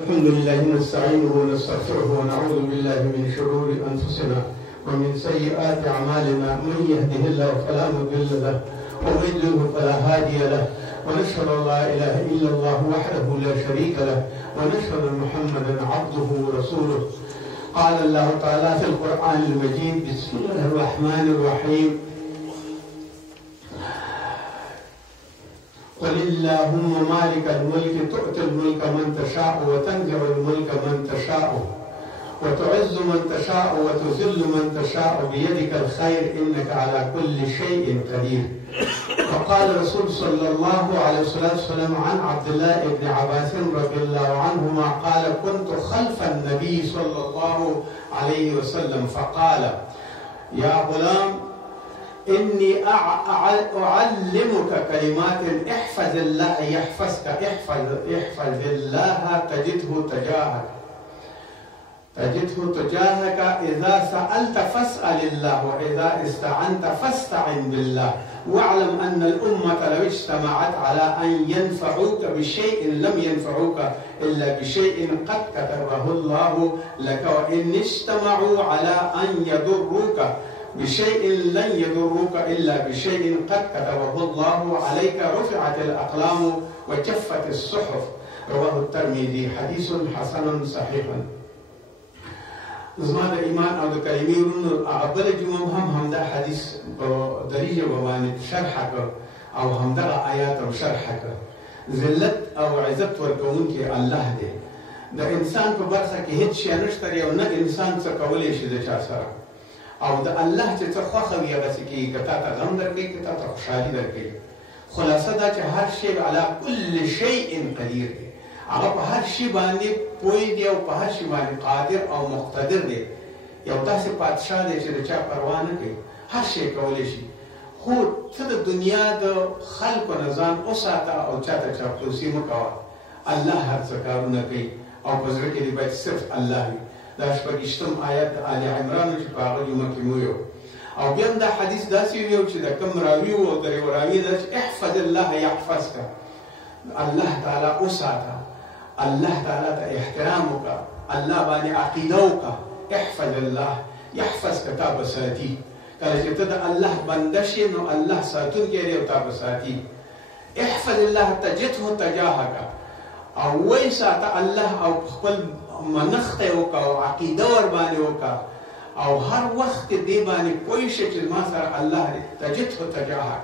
الحمد لله نستعينه ونستغفره ونعوذ بالله من شرور أنفسنا ومن سيئات أعمالنا. من يهده الله فلا مضل له ومن يضلل فلا هادي له، ونشهد أن لا إله إلا الله وحده لا شريك له، ونشهد أن محمدا عبده ورسوله. قال الله تعالى في القرآن المجيد: بسم الله الرحمن الرحيم: قل اللهم مالك الملك تؤتي الملك من تشاء وتنزع الملك من تشاء وتعز من تشاء وتذل من تشاء بيدك الخير إنك على كل شيء قدير. وقال الرسول صلى الله عليه وسلم عن عبد الله بن عباس رضي الله عنهما قال: كنت خلف النبي صلى الله عليه وسلم فقال: يا غلام إني أعلمك كلمات احفظ الله يحفظك، احفظ الله تجده تجاهك، إذا سألت فاسأل الله وإذا استعنت فاستعن بالله، واعلم أن الأمة لو اجتمعت على أن ينفعوك بشيء لم ينفعوك إلا بشيء قد كتبه الله لك، وإن اجتمعوا على أن يضروك بشيء لن يضروك إلا بشيء قد كتبه الله عليك، رفعت الأقلام وجفت الصحف. رواه الترمذي. حديث حسن صحيح. زما د ایمان او د کلمې ورونو هغه بله جمعه هم همدا حدیث په دري ژبه باندې شرحه کړ او همدغه آیات هم شرحه کړ. ذلت او عزت ورکوونکی الله دی. د انسان په برخه کې هیڅ شی نشته دی او نه انسان څه کولی شي د چا سره، او د الله چې څه خوښه وي هغسې کېږي، که تا ته غم درکوي که تا ته خوشحالي درکوي. خلاصه دا چې هر شی علی کل شیء قدیر دی، هغه په هر شي باندې پوه دی او په هر شي باندې قادر او مقتدر دی. یو داسې پادشاه دی چې د چا پروا نه کوي، هر شی کولی شي. خو ته د دنیا د خلکو نه ځان وساته او چاته چاپلوسي مه کوه. الله هر څه کارونه کوي او په زړه کې دې باید صرف الله وي. دا شپږیشتم آیت د آل عمران چې په هغه جمعه کې مو یو. او بیا هم دا حدیث داسې ویو چې د کوم راوي و او د یو راوي دا چې احفظ الله یحفظک، الله تعالی وساته، الله تعالی ته احترام وکړه، الله باندې عقیده وکړه. احفظ الله یحفظک، تا به ساتي. کله چې ته د الله بنده شې نو الله ساتونکی دی او تا به ساتي. احفظ الله تجده تجاهک، او وی ساته الله او خپل منښت یې وکړه او عقیده ورباندې وکړه، او هر وخت کې دې باندې پوه شي چې ما سره الله دی. تجده تجاهک،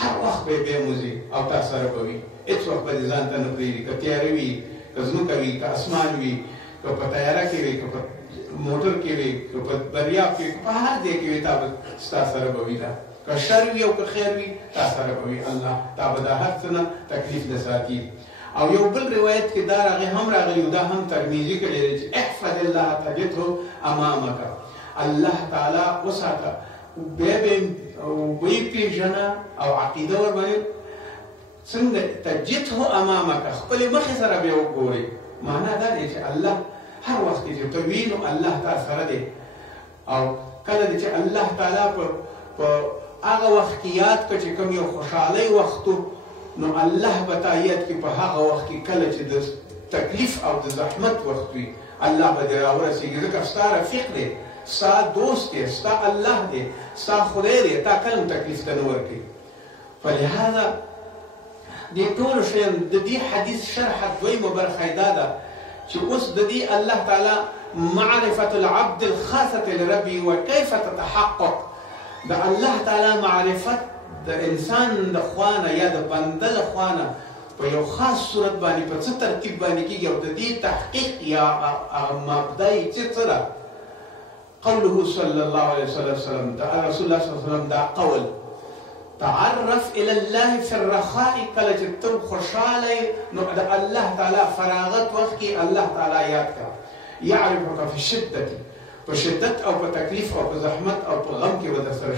هر وخت به یې موزي او تا سره به وي، هېڅ وخت به دې ځان ته نه پرېږدي. که تیاره وي، که ځمکه وي، که اسمان وي، که په تیاره کې وي، که په موټر کې وي، که په دریاب کې وي، په هر ځای کې وي، ستا سره به وي. دا که شر وي او که خیر وي تا سره به وي. الله تا به د هر څه نه تکلیف نه ساتي. او یو بل روایت کې دا راغی هم راغلی، دا هم ترمذي کړی دی چې احفظ الله تجده امامک، الله تعالی وساته، بیا به وی پیژنه او عقیده ورباندې څنګه تجده امامک، خپلې مخې سره بیا وګورئ. معنا دا دی چې الله هر وخت چې ته وي نو الله تا سره دی. او کله چې الله تعالی په هغه وخت کې یاد کړه چې کوم یو خوشحالۍ وخت نو الله به تا یاد کړي په هغه وخت کې کله چې د تکلیف او د زحمت وخت وي، الله به دې راورسېږي. ځکه ستا رفیق دی، ستا دوست دی، ستا الله دی، ستا خدای دی، تا کله هم تکلیف ته نه ورکوي. فلهذا دې ټولو شیانو د دې حدیث شرحه دویمه برخه یې دا ده چې اوس د دې الله تعالی معرفة العبد الخاصة لربه وكيف تتحقق. د الله تعالی معرفت د انسان د خوانه یا د بنده د خوانه په یو خاص صورت باندې په څه ترتیب باندې کېږي، او د دې تحقیق یا مبدا یې څه ده؟ قوله صلی الله علیه وسلم، د رسول الله صلی الله علیه وسلم دا قول: تعرف الى الله في الرخاء، کله چې ته خوشحاله نو د الله تعالی فراغت وخت کې الله تعالی یاد کړه. یعرفک فی الشدة، په شدت او په تکلیف او په زحمت او په غم کې به در سره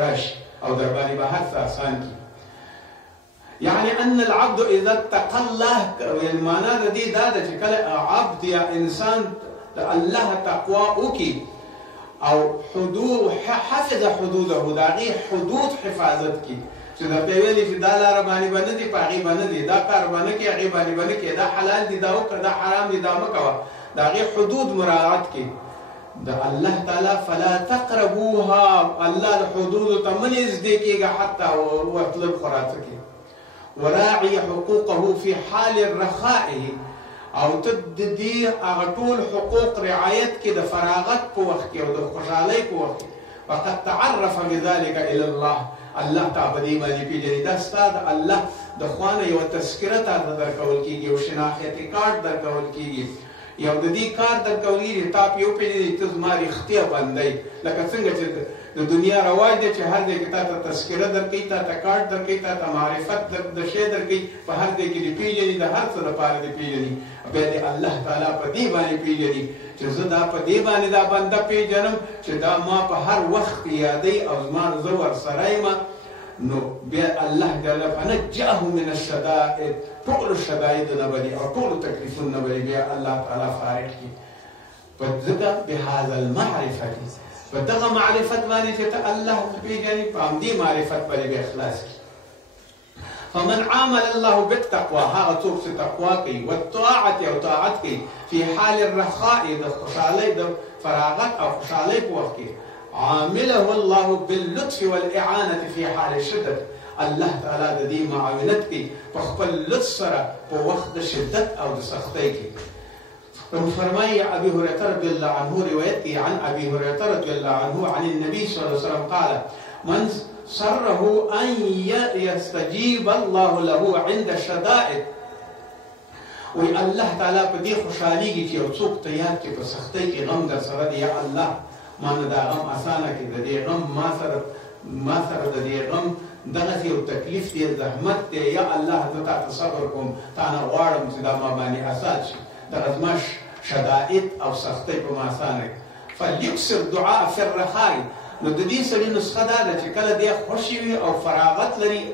راشي او در باندې به هر څه آسان کړي. یعنی ان العبد اذا اتقى الله، معنا د دې دا ده چې کله عبد یا انسان د الله تقوا وکړي او حدود حفظ حدوده، د هغې حدود حفاظت کړي، چې چې درته ویلي چې دا لاره باندې به نه دي په هغې به نه دي، دا کار به نه کړې هغې باندې به نه کړې، دا حلال دي دا وکړه، دا حرام دي دا مه کوه، د هغې حدود مراعات کړي. د الله تعالی فلا تقربوها، الله د حدودو ته مه نږدې کېږه حتی ورتلل خو راته کې. وراعي حقوقه في حال رخائه، او ته د دې هغه ټول حقوق رعایت کې د فراغت په وخت کې او د خوشحالۍ په وخت کې. فقد تعرف بذلك الى الله، الله ته په دې باندې پیژني. دا ستا د الله د خوا نه یوه تذکره تا درکول کېږي، یو شناختي کارت درکول کېږي، یو د دې کار درکول کېږي تا په یو پیژني ته زما رښتیا بندی. لکه څنګه چې د دنیا رواج دی چې هر ځای کې تا ته تذکره درکوي، تا ته کارت درکوي، تا ته معرفت د شی درکوي، په هر ځای کې دې پیژني، د هر څه دپاره دې پیژني. بیا دې الله تعالی په دې باندې پیژني چې زه دا په دې باندې دا بنده پیژنم چې دا ما په هر وخت یادوي او زما زه ورسره یم. نو بیا الله جل فنجاه من الشدائد، ټولو شدایدو نه به دې او ټولو تکلیفونو نه به دې بیا الله تعالی فارغ کړي. په ځکه بهذا المعرفت، په دغه معرفت باندې چې ته الله پیژنې، په همدې معرفت باندې بیا خلاص کړي. فمن عامل الله بالتقوى، هغه څوک چې تقوا کوي، والطاعت او طاعت کوي، في حال الرخاء، د خوشحالۍ د فراغت او خوشحالۍ په وخت کې، عامله الله باللطف والاعانه في حال الشده، الله تعالی د دې معاونت کوي په خپل لطف سره په وخت د شدت او د سختۍ کې. فرمایي ابي هريره رضي الله عنه، روایت کی عن ابي هريره رضي الله عنه عن النبي صلى الله عليه وسلم قال: من سره ان يستجيب الله له عند الشدائد، وی الله تعالی په دې خوشحالېږي چې یو څوک ته یاد کړي په سختۍ کې غم در سره دی، یا الله ما نه دا غم اسانه کړي، د دې غم ما سره د دې غم دغسې یو تکلیف دی، زحمت دی، یا الله زه تا ته صبر کوم، تا نه غواړم چې دا ما باندې اسان شي، دغه زما شدائد او سختۍ په ما اسانه کړي. فلیکثر دعاء فی الرخاء، نو د دې سړي نسخه دا ده چې کله دی خوشي وي او فراغت لري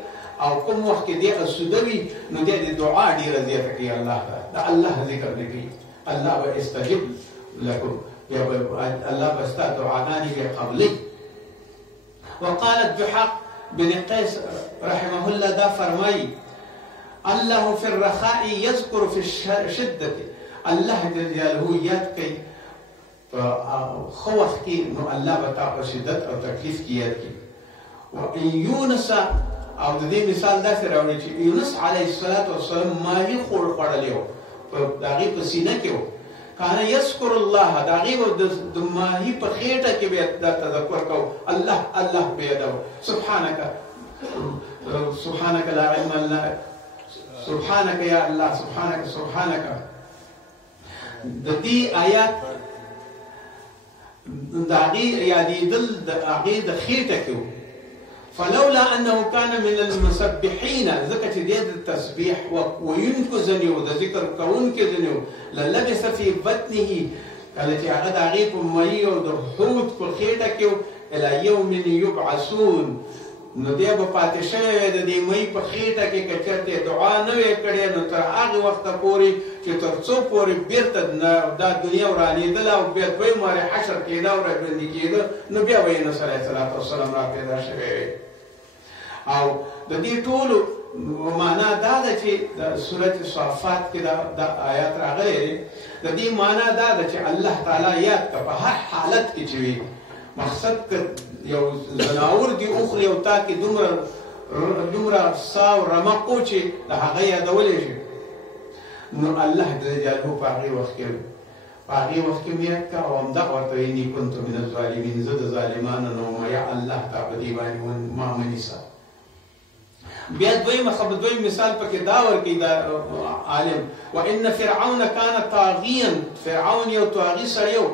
او کوم وخت کې دی اسوده وي، نو دی د دعا ډېره زیاته کوي الله ته، د الله ذکر دی کوي، الله به استجب لکم، یا الله به ستا دعاګانې بیا قبلوي. وقال الضحاك بن قيس رحمه الله دا فرمایي: الله في الرخاء يذكر في الشدة، الله جل جلاله یاد کوي په ښه وخت کې، نو الله به تا په شدت او تکلیف کې یاد کړي. وان یونس، او د دې مثال داسې راوړي چې یونس علیه السلام ماهي خوړلی و، په د هغې په سینه کې و، کان یذکر الله، د هغې به د ماهي په خېټه کې به دا تذکر کو، الله الله به یادو، سبحانک لا علم لنا، سبحانک یا الله، سبحانک سبحانک. د دې آیات د هغې یادېدل د هغې د خېټه کې و. فلولا انه كان من المسبحين، ځکه چې دی د تسبیح ویونکو ځنې و، د ذکر کوونکي ځنې و، للبث فی بطنه، کله چې هغه د هغې په مهي او د حوت په خېټه کې و، الی یوم یبعثون، نو دی به پاتې شوی وی د دې مهي په خېټه کې که چېرته دعا نه وی کړې، نو تر هغې وخته پورې چې تر څو پورې بېرته دا دنیا ورانېدله او بیا دویم وارې حشر کېده او راژوندي کېده، نو بیا به یونس علیه السلام را پیدا شوی وی. او د دې ټولو معنا دا ده چې د سورت صافات کې دا آیات راغلی دی، د دې معنا دا ده چې الله تعالی یاد که په هر حالت کې چې وي، مقصد که یو زناور دي اخلي او تا کې دومره سا او رمق و چې د هغه یادولی شي، نو الله جل جلاله په هغې وخت کې مې یاد کړه، او همدغه ورته وایي اني کنت من الظالمین، زه د ظالمانو نه وم، یا الله تا په دې باندې ما منیسه. بیا دویم مثال پکې دا ورکوي دا عالم: وان فرعون کان طاغیا، فرعون یو طاغي سړی و،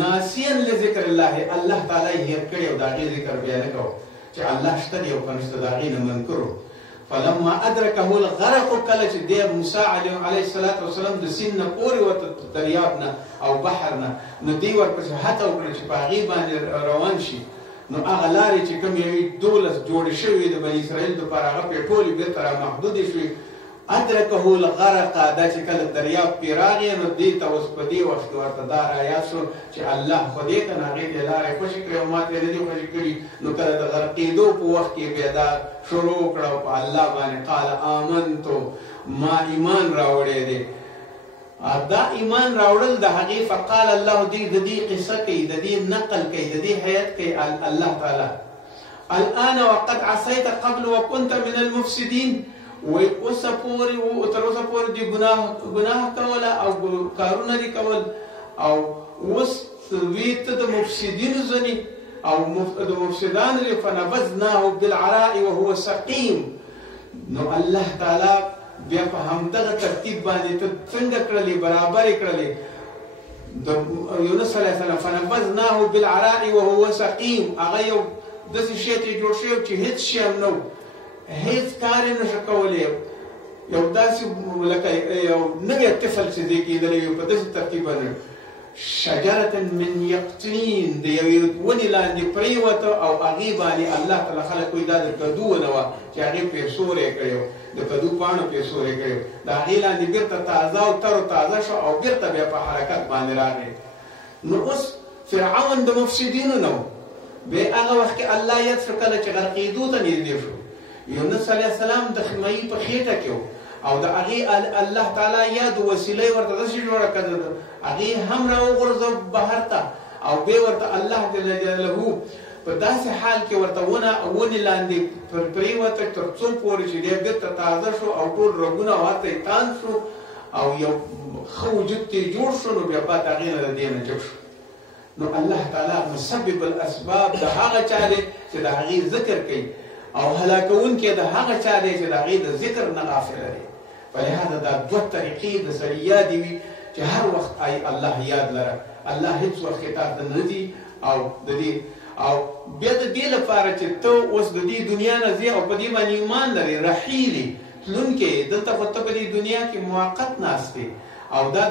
ناسیا لذکر الله، الله تعالی یې هېر کړی او د هغې ذکر بیا نه کوو چې الله شته دی او که نشته، د هغې نه منکر و. فلما ادرکه الغرق، کله چې دی موسی علیه السلام د سیند نه پورې وته، دریاب نه او بحر نه، نو دی ورپسې هڅه وکړه چې په هغې باندې روان شي، نو هغه لارې چې کوم یوې 12 جوړې شوې د بني اسرائیل دپاره، هغه پرې ټولې بېرته را محدودې شوې، ادرکه الغرق دا چې کله دریاب پې راغی نو دې ته اوس په دې وخت کې ورته دا رایاد شو چې الله خو دې که نه هغې دې لارې خوشې کړې او ما ته یې نه دي خوشې کړي نو کله د غرقېدو په وخت کې بیا دا شروع کړه په الله باندې قال آمنتو ما ایمان راوړی دی دا ایمان راوړل د هغې فقال الله د دې قصه کوي د دې نقل کوي د دې حیات کوي الله تعالی الآن وقد عصيت قبل وكنت من المفسدين وی اوسه پورې تر اوسه پورې دې ګناه کوله او کارونه دې کول او اوس وی ته د مفسدینو ځنې او د مفسدانو دې فنبذناه بالعراء وهو سقيم نو الله تعالی بیا په همدغه ترتیب باندې ته څنګه کړلې برابر کړلې د یونس علیه السلام فنبذناه بالعراء وهو سقيم هغه یو داسې شی ته جوړ شوی چې هېڅ شی هم نه هیڅ کار یې نشه کولی یو داسې لکه یو نوی طفل چې دی کېدلی وي په داسې ترتیب باندې شجرة من یقطین د یوې ونې لاندې پرېوته او هغې باندې الله تعالی خلک وایي دا د کدو ونه وه چې هغې پرې سوری کړی و د کدو پاڼو پرې سوری کړی و د هغې لاندې بېرته تازه او تر و تازه شو او بېرته بیا په حرکت باندې راغی نو اوس فرعون د مفسدینو نه و بیا هغه وخت کې الله یاد شو کله چې غرقېدو ته نږدې شو یونس علیه السلام د خیمه‌ای په خېټه کې او د هغې الله تعالی یاد وسیله یې ورته داسې جوړه کړې ده هغې هم راوغورځو بهر ته او بیا ورته الله جل جلاله په داسې حال کې ورته ونې لاندې پرېوته تر څو پورې چې دی بېرته تازه شو او ټول رګونه ورته یې تان شو او یو ښه وجود ته یې جوړ شو نو بیا پاتې هغې نه د دې نه جوړ شو نو الله تعالی مسبب الاسباب د هغه چا دی چې د هغې ذکر کوي او هلاکونکی د هغه چا دی چې د هغې د ذکر نه غافله دی فلهذا دا دوه طریقې د سړي یادې وي چې هر وخت الله یاد لره الله هیڅ وخت خطاب ته نه ځي او د دې او بیا د دې لپاره چې ته اوس د دې دنیا نه ځې او په دې باندې ایمان لرې رحیلې تلونکی دلته خو ته په دې دنیا کې موقت ناست او دا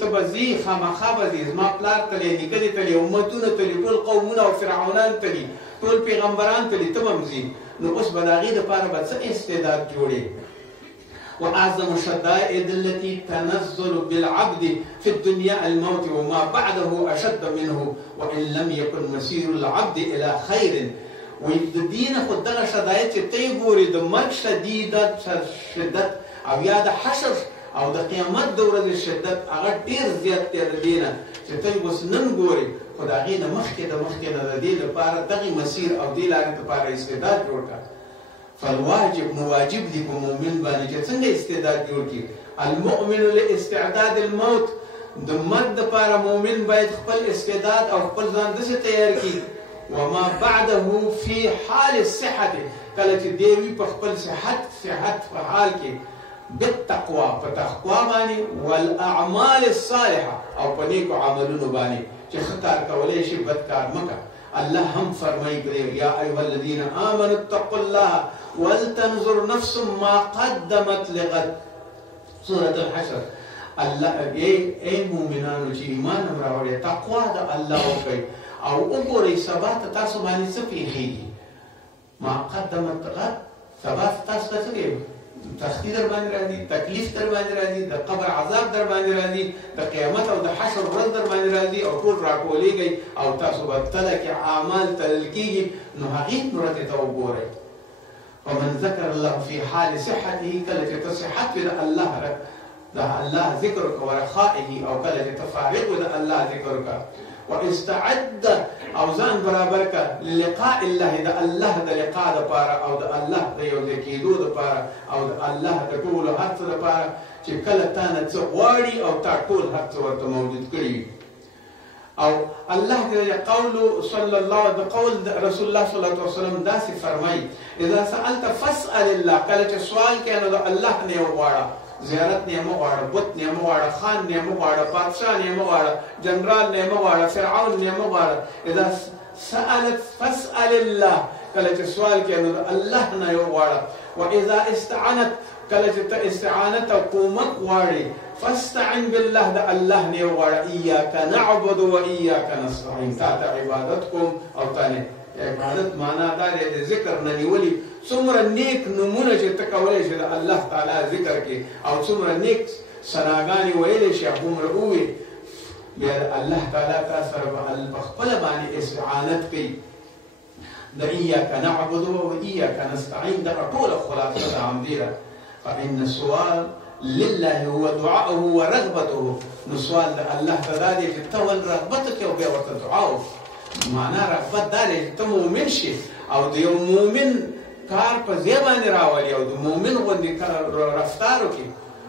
ته به ځې خامخا به ځې زما پلار تللی نیکه دې تللی امتونه تللی ټول قومونه او فرعونان تللی ټول پیغمبران تللی ته به هم ځې نو اوس به د هغې دپاره به څه استعداد جوړې وأعظم الشدائد التي تنزل بالعبد في الدنيا الموت وما بعده أشد منه وإن لم يكن مسير العبد إلى خير والدين خد دغه شدائد چې ته یې ګورې د مرګ شدت او یا د حشر او د قیامت د ورځې شدت هغه ډېر زیات دی د دې نه چې ته یې اوس نن ګورې خو د هغې نه مخکې نه د دې لپاره دغې مسیر او دې لارې دپاره استعداد جوړ کړه فالواجب نواجب دي په مؤمن باندې چې څنګه استعداد جوړ کړي المؤمن لاستعداد الموت د مرګ دپاره مؤمن باید خپل استعداد او خپل ځان داسې تیار کړي وما بعده في حال الصحة کله چې دی وي په خپل صحت په حال کې بالتقوى په تقوا باندې والاعمال الصالحه او په نیکو عملونو باندې چې ښه کار کولی شي بد کار مه کوه الله هم فرمایي یا ایها الذین آمنوا اتقوا الله ولتنظر نفس ما قدمت لغد سورة الحشر الله ای مؤمنانو چې ایمان هم راوړئ تقوا د الله وکړئ او وګورئ سبا ته تاسو باندې څه پېښېږي ما قدمت غد سبا تاسو ته څه کوي تختی در باندې راځي تکلیف در باندې راځي د قبر عذاب در باندې راځي د قیامت او د حشر ورځ در باندې راځي او ټول راټولېږئ او تاسو به تله کې اعمال تلل کېږي نو هغې ورځې ته وګورئ ومن ذكر الله في حال صحته کله چې ته صحت وي د الله ذکر وکړه ورخائه او کله چې ته فارغ وي د الله ذکر وکړه واستعد او ځان برابر کړه للقاء الله د الله د لقاء دپاره او د الله د یو ځای کېدو دپاره او د الله د ټولو هر څه دپاره چې کله تا نه څه غواړي او تا ټول هر څه ورته موجود کړي او الله قول صلى الله د قول رسول الله صلی الله علیه وسلم داسې فرمایي اذا سألت فاسأل الله کله چې سوال کوې نو د الله نه یې وغواړه زیارت نه مه غواړه بت نه مه غواړه خان نه مه غواړه بادشاه نه مه غواړه جنرال نه مه غواړه فرعون نه مه غواړه اذا سألت فاسأل الله کله چې سوال کوې نو د الله نه یې وغواړه واذا استعنت کله چې ته استعانت او کومک غواړې فاستعن بالله د الله نه وغواړه ایاک نعبد و ایاک نستعین تا ته عبادت کوم او تا نه عبادت معنا دا د ذکر نه نیولي څومره نیک نومونه چې ته کولی شې د الله تعالی ذکر کې او څومره نیک ثناګانې ویلی شي هغومره ووایې بیا الله تعالی تا سره په خپله باندې استعانت کوي د ایاک نعبد و ایاک نستعین دغه ټوله خلاصه د همدې ده فإن السؤال لله هو دعاءه ورغبته نو سوال د الله ته دا دی چې ته ول رغبت کوې او بیا ورته دعا وکړې معنا رغبت دا دی چې ته مؤمن شي او د یو مؤمن کار په ځای باندې راولي او د مؤمن غوندې رفتار وکړي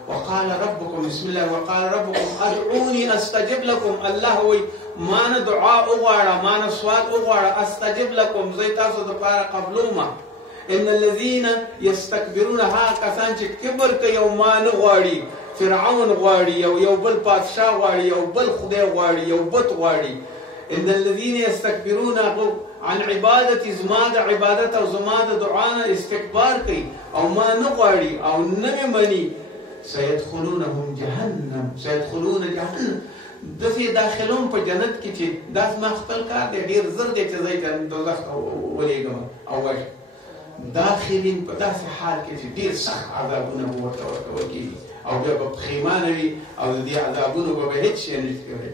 وقال ربكم بسم الله وقال ربكم ادعوني استجب لكم الله وي ما نه دعا وغواړه ما نه سوال وغواړه استجب لكم زه تاسو دپاره قبلومه ان الذين يستكبرون ها کسان چې کبر کوي او ما نه غواړي فرعون غواړي یو بل پادشاه غواړي یو بل خدای غواړي یو بت غواړي ان الذين يستكبرون عن عبادتي زما د عبادت او زما د دعا نه استکبار کوي او ما نه غواړي او نه مني سيدخلونهم جهنم سيدخلون جهنم دسې داخلون په جنت کې چې دا زما خپل کار دی ډېر زر دی چې زه یې دوزخ ته ولېږم او وژم داخلین په داسې حال کې چې ډېر سخت عذابونه به ورته ورکول کېږي او بیا به پښیمانه وي او د دې عذابونو به هېڅ شی نه شي کولی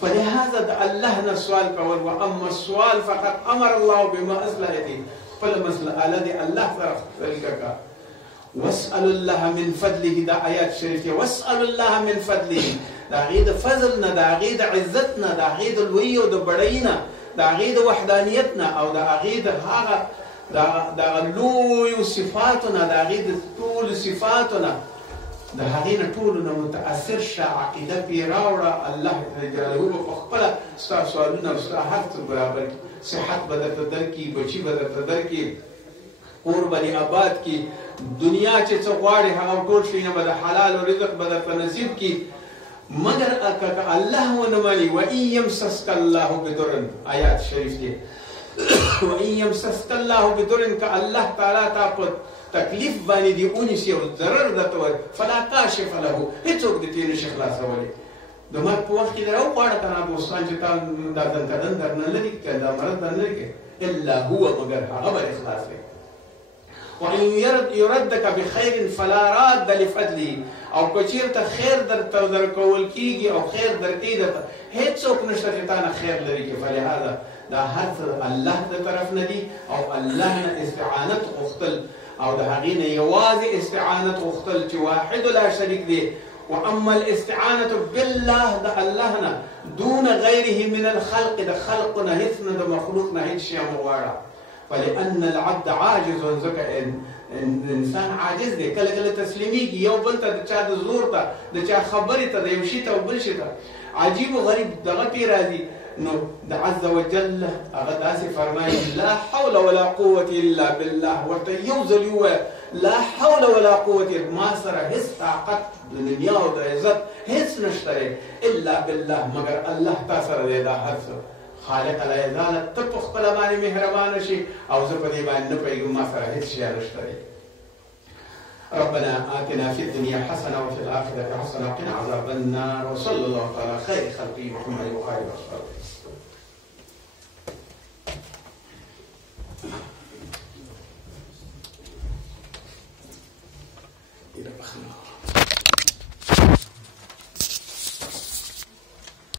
فلهذا د الله نه سوال کول واما السؤال فقد امر الله بما اصلحته خپله مسأله دې الله سره طریقه کا واسأل الله من فضله دا آیات شریف واسأل الله من فضله دا هغې د فضل نه د هغې د عزت نه د هغې د لوی او د بړۍ نه د هغې د وحدانیت نه او د هغې د هغه د لویو صفاتو نه د هغې د ټولو صفاتو نه د هغې نه ټولو نه متاثر شه عقیده پرې راوړه الله جلاله به په خپله ستا سوالونه او ستا هر څه برابر کړي صحت به درته درکړي بچي به درته درکړي کور به دې آباد کړي دنیا چې څه غواړي هغه ټول شیونه به د حلال او رزق به درته نصیب کړي مگر که الله ونه مني وان یمسسک الله بدر آیات شریف دی وان یمسسک الله بدر که الله تعالی تا په تکلیف باندې دی ونیسي او ضرر درته ورکړي فلا کاشف له هېڅوک د ترې نشي خلاصولی د مرګ په وخت کې در وغواړه که نه دوستان چې تا دا دنکدن در نه لري که دا مرض در نه لري الا هو مگر هغه به خلاص دی وان يردك بخير فلا راد لفضله او کچیرته خیر درته درکول کیږي او خیر درکې درته هېڅوک نشته چې تا نه خیر لري کې فلهذا دا هر څه الله د طرف نه دي او الله نه استعانت غوښتل او د هغې نه یوازې استعانت غوښتل چې واحد لا شریک دی واما الاستعانه بالله د الله نه دون غیره من الخلق د خلق نه هېڅ نه د مخلوق نه هېڅ شی مه غواړه فلأن العبد عاجز ځکه انسان عاجز دی کله کله تسلیمیږي یو بل ته د چا د زور ته د چا خبرې ته د یو شي ته او بل شي ته عجیب و غریب دغه پې راځي نو د عز وجل هغه داسې فرمایي لا حول ولا قوة الا بالله ورته یو ځل ووایه لا حول ولا قوة ما سره هېڅ طاقت د دنیا او د عزت هېڅ نشته الا بالله مگر الله تا سره دی دا هر څه خالق العزالة ته په خپله باندې مهربانه شي او زه په دې باندې نه پوهېږم ما سره هېڅ شی نشته دی ربنا آتنا في الدنيا حسنة وفي الآخرة حسنة وقنا عذاب النار وصلى الله على خير خلقه محمد وآله وصحبه